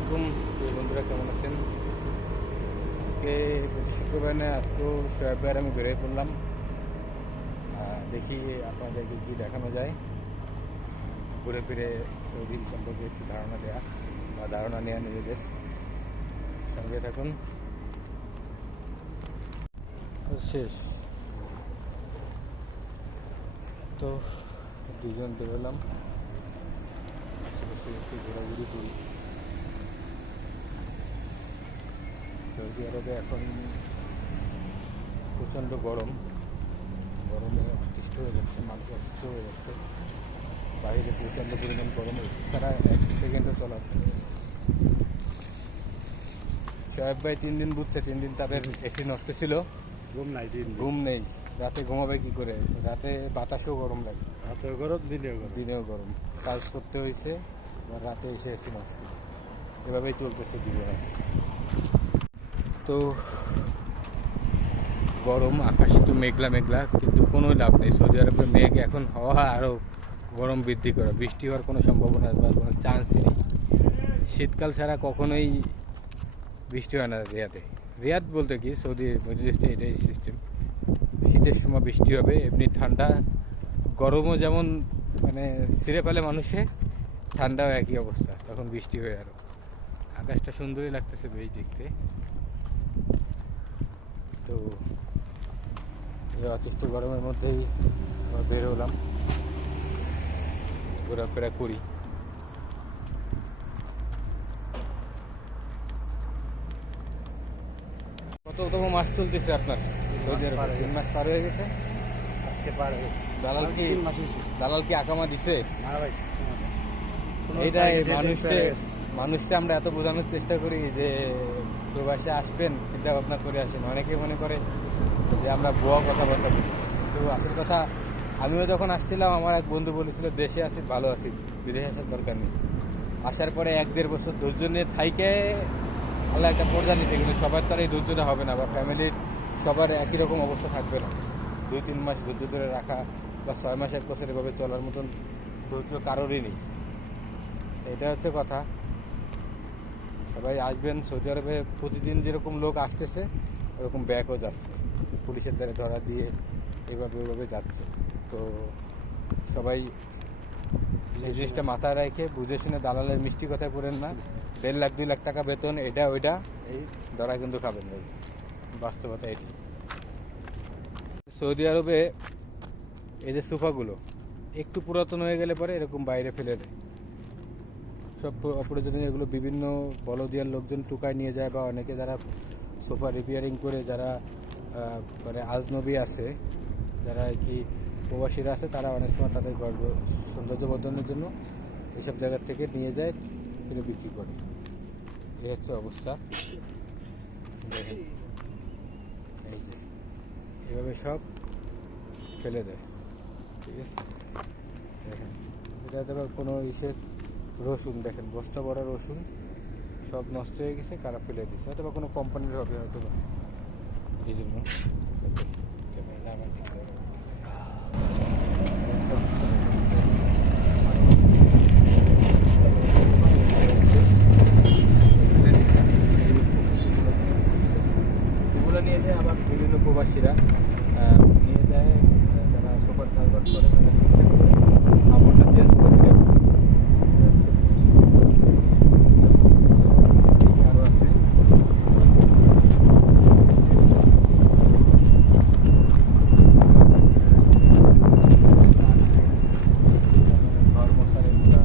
আলাইকুম বন্ধুরা, কেমন আছেন? আজকে প্রতি শুক্রবার না, আজকেও সোয়েব ভাইয়ের আমি বেরিয়ে পড়লাম। দেখি আপনাদেরকে কী দেখানো যায়, ঘুরে ফিরে সৌদি সম্পর্কে একটু ধারণা দেওয়া বা ধারণা নেওয়া নিজেদের। সঙ্গে থাকুন। শেষ তো দুজন বেরোলাম, আশেপাশে একটু ঘোরাঘুরি করি। সৌদি আরবে এখন প্রচণ্ড গরমে অতিষ্ঠ হয়ে যাচ্ছে, মানুষ অসুস্থ হয়ে যাচ্ছে। বাইরে প্রচণ্ড পরিমাণ গরম, এসি ছাড়া এক সেকেন্ডও চলার। সোয়েব ভাই 3 দিন বুঝছে, 3 দিন তাদের এসি নষ্ট ছিল, ঘুম নেই। রাতে ঘুমাবে কি করে? রাতে বাতাসও গরম লাগে, রাতেও গরম দিনেও গরম। কাজ করতে হয়েছে, আর রাতে এসে এসি নষ্ট। এভাবেই চলতেছে জীবনে। তো গরম, আকাশ একটু মেঘলা মেঘলা, কিন্তু কোনো লাভ নেই। সৌদি আরবে মেঘ এখন হওয়া আরও গরম বৃদ্ধি করে, বৃষ্টি হওয়ার কোনো সম্ভাবনা বা কোনো চান্সই নেই। শীতকাল ছাড়া কখনোই বৃষ্টি হয় না রিয়াদ বলতে কি, সৌদি মিডল ইস্টে এটাই সিস্টেম। শীতের সময় বৃষ্টি হবে, এমনি ঠান্ডা গরমও যেমন মানে ছিঁড়ে ফেলে মানুষে, ঠান্ডাও একই অবস্থা, তখন বৃষ্টি হয়ে আরও। আকাশটা সুন্দরই লাগতেছে বেশ দেখতে। তো এই অতিষ্ঠ গরমের মধ্যেই আমরা বের হলাম, ঘোরাফেরা করি। কততম মাস চলতেছে আপনার? 3 মাস পার হয়ে গেছে। আজকে পার দালাল কি আকামা দিছে? না ভাই, এইটাই মানুষকে আমরা এত বোঝানোর চেষ্টা করি যে প্রবাসে আসবেন, চিন্তা ভাবনা করে আসেন। অনেকে মনে করে যে আমরা ভুয়া কথাবার্তা বলি, তো আসল কথা, আমিও যখন আসছিলাম আমার এক বন্ধু বলেছিল দেশে আসি ভালো আছি, বিদেশে আসার দরকার নেই। আসার পরে 1-1.5 বছর ধৈর্য নিয়ে থাইকে আল্লাহ একটা পর্যা নিতে, কিন্তু সবার তো আর এই ধৈর্যটা হবে না, বা ফ্যামিলির সবার একই রকম অবস্থা থাকবে না। 2-3 মাস ধৈর্য ধরে রাখা বা 6 মাস 1 বছর এভাবে চলার মতন ধৈর্য কারোরই নেই। এটা হচ্ছে কথা। সবাই আসবেন সৌদি আরবে, প্রতিদিন যেরকম লোক আসতেছে ওরকম ব্যাকও যাচ্ছে, পুলিশের দ্বারা ধরা দিয়ে ওইভাবে যাচ্ছে। তো সবাই এই জিনিসটা মাথায় রেখে বুঝে শুনে দালালের মিষ্টি কথায় পড়েন না। 1.5 লাখ 2 লাখ টাকা বেতন, এটা ওইটা এই ধরা কিন্তু খাবেন না, বাস্তবতা এটি। সৌদি আরবে এই যে সোফাগুলো একটু পুরাতন হয়ে গেলে পরে এরকম বাইরে ফেলে দেয়, সব অপ্রয়োজনীয়। এগুলো বিভিন্ন বলদিয়ার লোকজন টুকায় নিয়ে যায়, বা অনেকে যারা সোফা রিপেয়ারিং করে, যারা মানে আজনবী আছে, যারা কি প্রবাসীরা আছে, তারা অনেক সময় তাদের সৌন্দর্য বর্ধনের জন্য এইসব জায়গার থেকে নিয়ে যায়, ফিরে বিক্রি করে। এই হচ্ছে অবস্থা। দেখেন এই যে এভাবে সব ফেলে দেয়, ঠিক আছে? দেখেন এটা তো কোনো রসুন, দেখেন বস্তা ভরা রসুন সব নষ্ট হয়ে গেছে, কারা ফেলে দিচ্ছে, হয়তো বা কোনো কোম্পানির হবে, হয়তো বা এই জন্য। এগুলো নিয়ে যায় আবার বিভিন্ন প্রবাসীরা নিয়ে যায়, যারা সুপার চাষবাস করে তারা কাপড়টা চেঞ্জ করে দেয়। আরও আছে ঘর মশার এগুলো,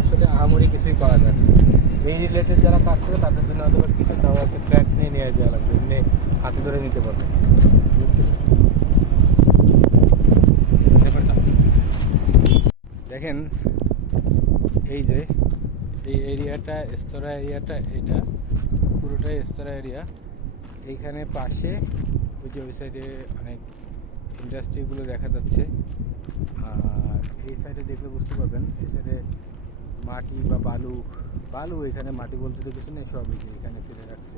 আসলে আহামরি কিছুই পাওয়া যায় না। এই রিলেটেড যারা কাজ করে তাদের জন্য হয়তো কিছু তাও একটা ট্র্যাক নিয়ে যাওয়া লাগবে, এমনি হাতে ধরে নিতে পারবে। দেখেন এই যে এই এরিয়াটা, স্তরা এরিয়াটা, এটা পুরোটাই স্তরা এরিয়া। এইখানে পাশে ওই যে ওই সাইডে অনেক ইন্ডাস্ট্রিগুলো দেখা যাচ্ছে, আর এই সাইডে দেখলে বুঝতে পারবেন, এই সাইডে মাটি বা বালু, এখানে মাটি বলতে তো কিছু নেই, সব এখানে ফেলে রাখছে,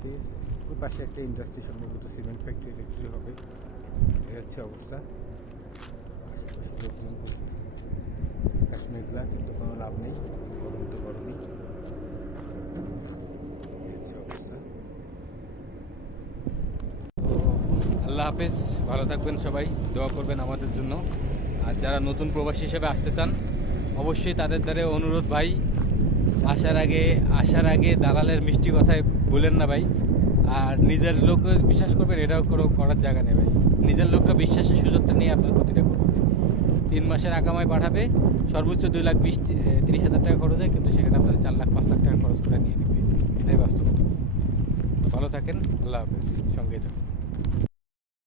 ঠিক আছে? ওই পাশে একটা ইন্ডাস্ট্রি, সম্ভবত সিমেন্ট ফ্যাক্টরি হবে। এই হচ্ছে অবস্থা। আশেপাশে লোকজন প্রচুর, আকাশ মেঘলা, কিন্তু কোনো লাভ নেই, গরম তো গরমই। আল্লাহ হাফেজ, ভালো থাকবেন সবাই, দোয়া করবেন আমাদের জন্য। আর যারা নতুন প্রবাসী হিসেবে আসতে চান অবশ্যই তাদের দ্বারা অনুরোধ ভাই, আসার আগে দালালের মিষ্টি কথায় বলেন না ভাই। আর নিজের লোক বিশ্বাস করবেন, এটাও করার জায়গা নেই ভাই। নিজের লোকরা বিশ্বাসের সুযোগটা নিয়ে আপনার প্রতিটা করবে। 3 মাসের আকামায় পাঠাবে, সর্বোচ্চ 2,30,000 টাকা খরচ হয়, কিন্তু সেখানে আপনার 4 লাখ 5 লাখ টাকা খরচ করে নিয়ে নেবে। এটাই বাস্তবতা। ভালো থাকেন, আল্লাহ হাফেজ, সঙ্গেই থাকুন।